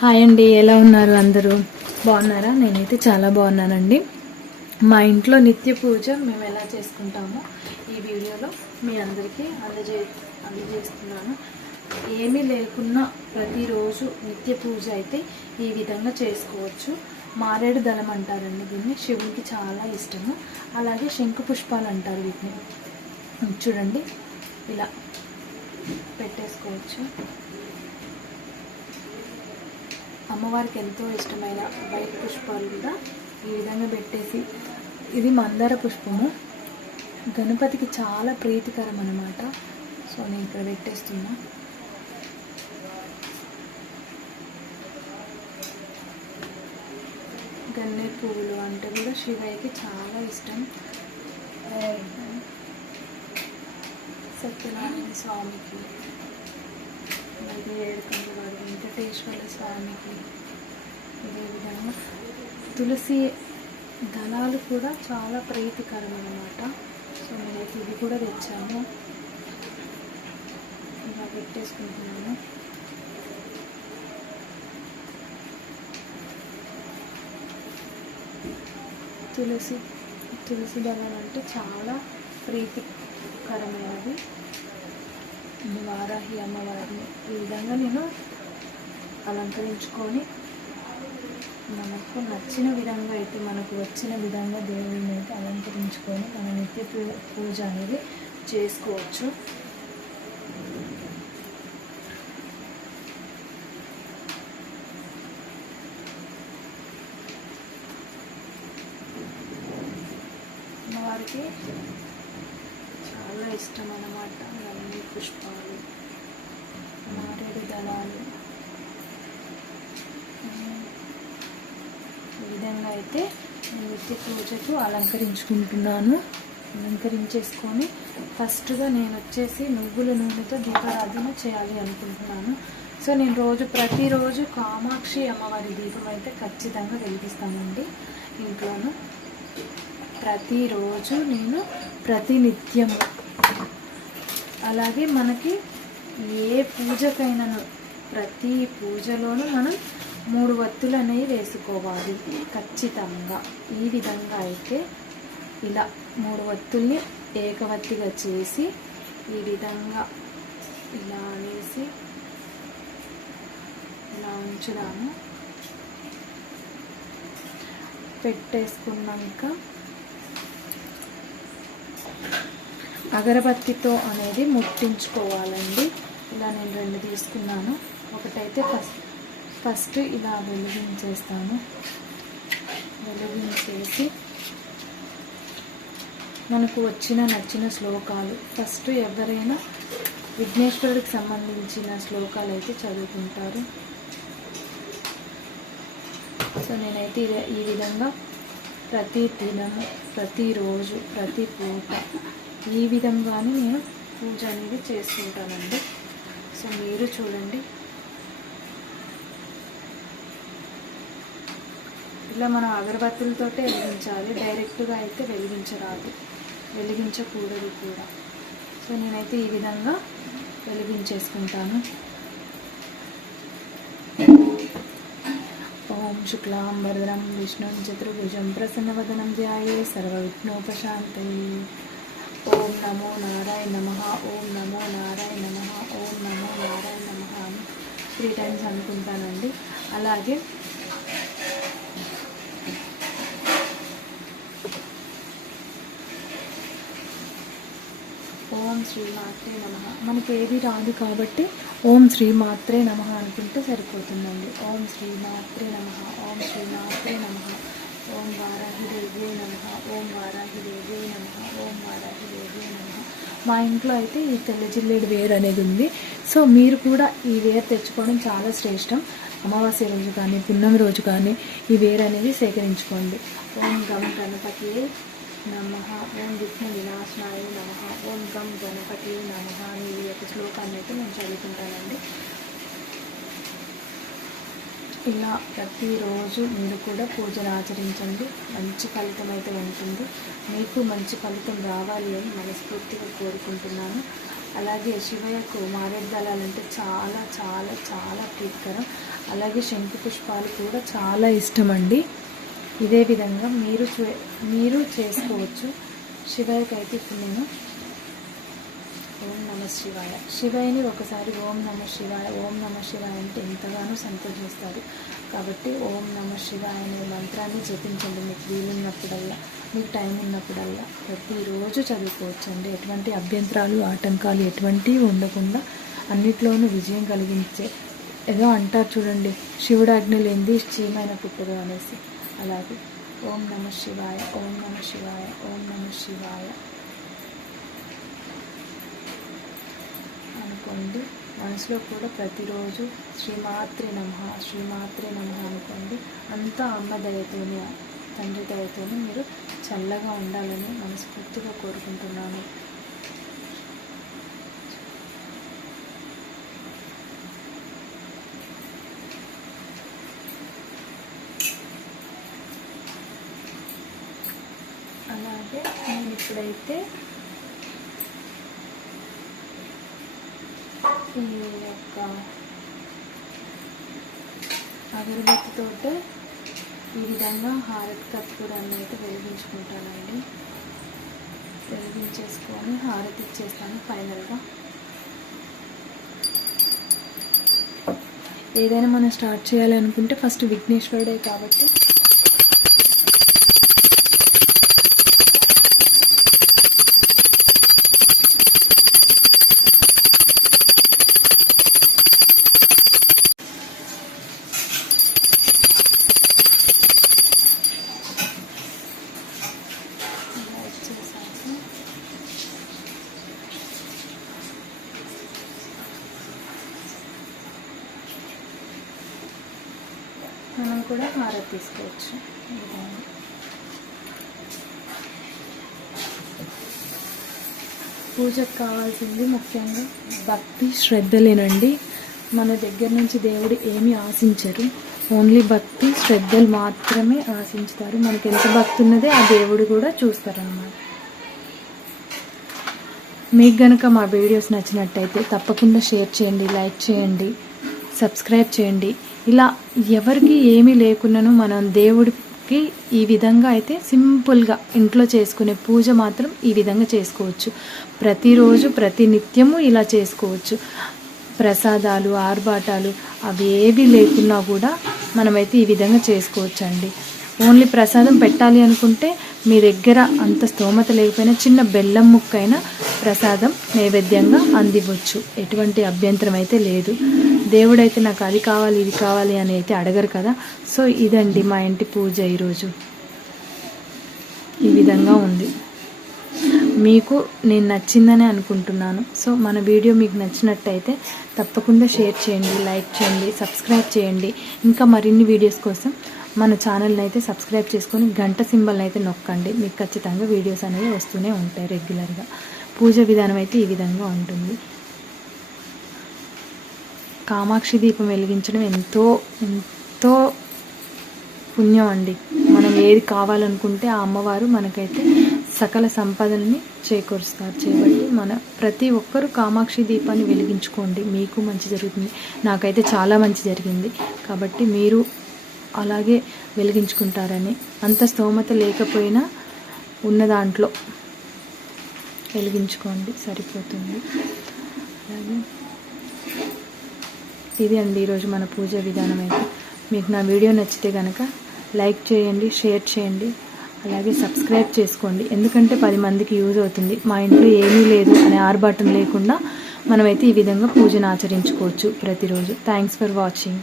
Hi అండి, ఎలా ఉన్నారు? అందరూ బాగున్నారా? నేనైతే చాలా బాగున్నానండి. మా ఇంట్లో నిత్య పూజ మేము ఎలా చేసుకుంటామో ఈ వీడియోలో మీ అందరికీ అందజేస్తున్నాను. ఏమీ లేకున్నా ప్రతిరోజు నిత్య పూజ అయితే ఈ విధంగా చేసుకోవచ్చు. మారేడు దళం అంటారండి దీన్ని, శివునికి చాలా ఇష్టము. అలాగే శంకు పుష్పాలు అంటారు వీటిని. చూడండి, ఇలా పెట్టేసుకోవచ్చు. అమ్మవారికి ఎంతో ఇష్టమైన వైట్ పుష్పాలు కూడా ఈ విధంగా పెట్టేసి, ఇది మందార పుష్పము, గణపతికి చాలా ప్రీతికరం అన్నమాట. సో నేను ఇక్కడ పెట్టేస్తున్నా. గన్నేరు పువ్వులు అంటే కూడా శివయ్యకి చాలా ఇష్టం. సత్యనారాయణ స్వామికి, అలాగే ఏడుకొండలవాడు వెంకటేశ్వర స్వామికి, అదేవిధంగా తులసి దళాలు కూడా చాలా ప్రీతికరం అన్నమాట. సో నేనైతే ఇది కూడా తెచ్చాను, ఇలా పెట్టేసుకుంటున్నాను. తులసి దళాలు అంటే చాలా ప్రీతికరమైనవి. వారాహి అమ్మవారిని ఈ విధంగా నేను అలంకరించుకొని, మనకు నచ్చిన విధంగా అయితే, మనకు వచ్చిన విధంగా దేవుడిని అయితే అలంకరించుకొని మన నిత్య పూజ అనేది చేసుకోవచ్చు. అమ్మవారికి చాలా ఇష్టం అన్నమాట. అన్ని పుష్పాలు, మారేడు దళాలు, ఈ విధంగా అయితే నేను నిత్య పూజకు అలంకరించుకుంటున్నాను. అలంకరించేసుకొని ఫస్ట్గా నేను వచ్చేసి నువ్వుల నూనెతో దీపారాధన చేయాలి అనుకుంటున్నాను. సో నేను ప్రతిరోజు కామాక్షి అమ్మవారి దీపం అయితే ఖచ్చితంగా వెలిగిస్తానండి ఇంట్లోనూ. ప్రతిరోజు నేను ప్రతినిత్యము, అలాగే మనకి ఏ పూజకైనా ప్రతి పూజలోనూ మనం 3 వత్తులు అనేవి వేసుకోవాలి ఖచ్చితంగా. ఈ విధంగా అయితే ఇలా 3 వత్తుల్ని ఏకవత్తిగా చేసి ఈ విధంగా ఇలా వేసి ఇలా ఉంచుదాము. పెట్టేసుకున్నాక అగరబత్తితో అనేది ముట్టించుకోవాలండి. ఇలా నేను 2 తీసుకున్నాను. ఒకటైతే ఫస్ట్ ఇలా వెలిగించేస్తాను. వెలిగించేసి మనకు నచ్చిన శ్లోకాలు, ఫస్ట్ ఎవరైనా విఘ్నేశ్వరుడికి సంబంధించిన శ్లోకాలు అయితే చదువుకుంటారు. సో నేనైతే ఈ విధంగా ప్రతి దినము, ప్రతిరోజు, ప్రతి పూట ఈ విధంగానే నేను పూజ అనేది చేసుకుంటానండి. సో మీరు చూడండి, ఇలా మనం అగరబత్తులతోటే వెలిగించాలి, డైరెక్ట్గా అయితే వెలిగించకూడదు కూడా. సో నేనైతే ఈ విధంగా వెలిగించేసుకుంటాను. ఓం శుక్లాం వరదరం విష్ణుం చతుర్భుజం ప్రసన్నవదనం ధ్యాయే సర్వవిఘ్నోపశాంతయే. ఓం నమో నారాయణ నమః, ఓం నమో నారాయణ నమః, ఓం నమో నారాయణ నమః అని 3 టైమ్స్ అనుకుంటానండి. అలాగే ఓం శ్రీ మాత్రే నమః, మనకి ఏది రాదు కాబట్టి ఓం శ్రీ మాత్రే నమః అనుకుంటే సరిపోతుందండి. ఓం శ్రీ మాత్రే నమః, ఓం శ్రీ మాత్రే నమః, ఓం వారాహిదేవ్యై నమః, ఓం వారాహిదేవ్యై నమః, ఓం వారాహిదేవ్యై నమః. మా ఇంట్లో అయితే ఈ తెల్ల జిల్లేడు వేరు అనేది ఉంది. సో మీరు కూడా ఈ వేరు తెచ్చుకోవడం చాలా శ్రేష్టం. అమావాస్య రోజు కానీ పున్నమి రోజు కానీ ఈ వేరు అనేది సేకరించుకోండి. ఓం గం గణపతియే నమః, ఓం విఘ్న వినాశనాయ నమః, ఓం గం గణపతి నమః అని ఈ యొక్క శ్లోకాన్ని అయితే నేను చదువుకుంటానండి. ఇలా ప్రతిరోజు మీరు కూడా పూజను ఆచరించండి. మంచి ఫలితం అయితే ఉంటుంది. మీకు మంచి ఫలితం రావాలి అని మనస్ఫూర్తిగా కోరుకుంటున్నాను. అలాగే శివయ్యకు మారేడు దళాలంటే చాలా చాలా చాలా ప్రీతికరం. అలాగే శంకు పుష్పాలు కూడా చాలా ఇష్టం అండి. ఇదే విధంగా మీరు చేసుకోవచ్చు. శివయ్యకి అయితే ఇప్పుడు నేను ఓం నమ శివాయ, శివయ్యని ఒకసారి ఓం నమ శివాయ ఓం నమ శివాయ అంటే ఎంతగానో సంతోషిస్తారు. కాబట్టి ఓం నమ శివాయ అనే మంత్రాన్ని జపించండి మీకు వీలున్నప్పుడల్లా, మీకు టైం ఉన్నప్పుడల్లా. ప్రతిరోజు చదువుకోవచ్చండి. ఎటువంటి అభ్యంతరాలు ఆటంకాలు ఎటువంటివి ఉండకుండా అన్నిట్లోనూ విజయం కలిగించే, ఏదో అంటారు చూడండి, శివుడు ఆజ్ఞ లేనిది చీమైన పుట్టదు అనేసి. అలాగే ఓం నమ శివాయ ఓం నమ శివాయ ఓం నమ శివాయ అనుకోండి. మనసులో కూడా ప్రతిరోజు శ్రీమాత్రే నమః శ్రీమాత్రే నమః అనుకోండి. అంతా అమ్మ దయతోనే, తండ్రి దయతోనే మీరు చల్లగా ఉండాలని మనస్ఫూర్తిగా కోరుకుంటున్నాను. అలాగే నేను ఇప్పుడైతే ఈ యొక్క అగరబత్తితో ఈ విధంగా హారతి కర్పూరాన్ని అయితే వెలిగించుకుంటానండి. వెలిగించేసుకొని హారతి ఇచ్చేస్తాను ఫైనల్గా. ఏదైనా మనం స్టార్ట్ చేయాలి అనుకుంటే ఫస్ట్ విఘ్నేశ్వరుడే కాబట్టి మనం కూడా హారతి తీసుకోవచ్చు. పూజకు కావాల్సింది ముఖ్యంగా భక్తి శ్రద్ధలేనండి. మన దగ్గర నుంచి దేవుడు ఏమీ ఆశించరు, ఓన్లీ భక్తి శ్రద్ధలు మాత్రమే ఆశించుతారు. మనకి ఎంత భక్తి ఉన్నదే ఆ దేవుడు కూడా చూస్తారన్నమాట. మీకు గనక మా వీడియోస్ నచ్చినట్టయితే తప్పకుండా షేర్ చేయండి, లైక్ చేయండి, సబ్స్క్రైబ్ చేయండి. ఇలా ఎవరికి ఏమీ లేకున్నాను మనం దేవుడికి ఈ విధంగా అయితే సింపుల్గా ఇంట్లో చేసుకునే పూజ మాత్రం ఈ విధంగా చేసుకోవచ్చు. ప్రతిరోజు ప్రతి నిత్యము ఇలా చేసుకోవచ్చు. ప్రసాదాలు ఆర్భాటాలు అవి ఏవి లేకున్నా కూడా మనమైతే ఈ విధంగా చేసుకోవచ్చు అండి. ఓన్లీ ప్రసాదం పెట్టాలి అనుకుంటే మీ దగ్గర అంత స్తోమత లేకపోయినా చిన్న బెల్లం ముక్కైనా ప్రసాదం నైవేద్యంగా అందివచ్చు. ఎటువంటి అభ్యంతరం అయితే లేదు. దేవుడైతే నాకు అది కావాలి ఇది కావాలి అని అయితే అడగరు కదా. సో ఇదండి మా ఇంటి పూజ ఈరోజు ఈ విధంగా ఉంది. మీకు నేను నచ్చిందని అనుకుంటున్నాను. సో మన వీడియో మీకు నచ్చినట్టయితే తప్పకుండా షేర్ చేయండి, లైక్ చేయండి, సబ్స్క్రైబ్ చేయండి. ఇంకా మరిన్ని వీడియోస్ కోసం మన ఛానల్ని అయితే సబ్స్క్రైబ్ చేసుకొని గంట సింబల్ని అయితే నొక్కండి. మీకు ఖచ్చితంగా వీడియోస్ అనేవి వస్తూనే ఉంటాయి రెగ్యులర్గా. పూజ విధానం అయితే ఈ విధంగా ఉంటుంది. కామాక్షి దీపం వెలిగించడం ఎంతో ఎంతో పుణ్యం అండి. మనం ఏది కావాలనుకుంటే ఆ అమ్మవారు మనకైతే సకల సంపదల్ని చేకూరుస్తారు. చేయబట్టి మన ప్రతి ఒక్కరూ కామాక్షి దీపాన్ని వెలిగించుకోండి, మీకు మంచి జరుగుతుంది. నాకైతే చాలా మంచి జరిగింది. కాబట్టి మీరు అలాగే వెలిగించుకుంటారని, అంత స్తోమత లేకపోయినా ఉన్న దాంట్లో వెలిగించుకోండి, సరిపోతుంది. అలాగే ఇది అండి ఈరోజు మన పూజ విధానం అయితే. మీకు నా వీడియో నచ్చితే కనుక లైక్ చేయండి, షేర్ చేయండి, అలాగే సబ్స్క్రైబ్ చేసుకోండి. ఎందుకంటే 10 మందికి యూజ్ అవుతుంది. మా ఇంట్లో ఏమీ లేదు అనే ఆర్భాటం లేకుండా మనమైతే ఈ విధంగా పూజను ఆచరించుకోవచ్చు ప్రతిరోజు. Thanks for watching.